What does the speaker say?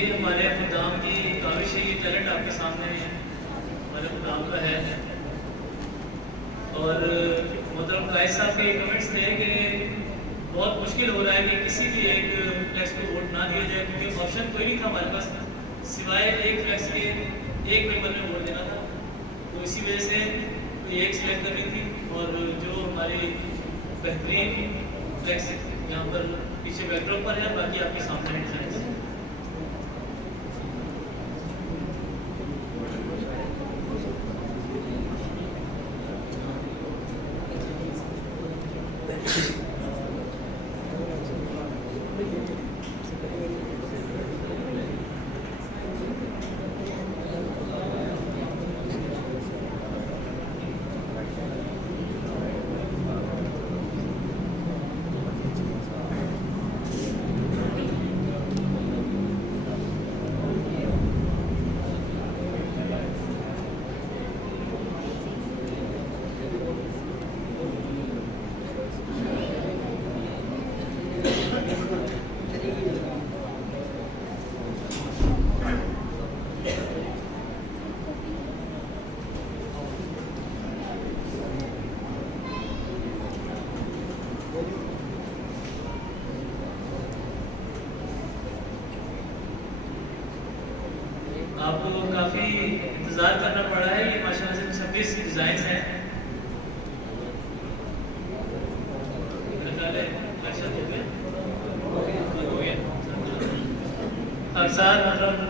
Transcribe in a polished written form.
ये हमारे खुदाम की काविश है, ये टैलेंट आपके सामने हमारे खुदाम का है। और मोहतरम कायद साहब के कमेंट्स थे कि बहुत मुश्किल हो रहा है कि किसी भी एक फ्लैक्स को वोट ना दिया जाए, क्योंकि ऑप्शन कोई नहीं था हमारे पास सिवाय एक फ्लैक्स के एक मेंबर में वोट देना था। तो इसी वजह से एक सिलेक्ट करनी थी और जो हमारी बेहतरीन फ्लैक्स यहाँ पर पीछे बैकड्रॉप पर है, बाकी आपके सामने डिजाइन। आपको काफ़ी इंतज़ार करना पड़ा है। ये माशाल्लाह से 26 डिज़ाइन हैं। हो गया। अफसार मतलब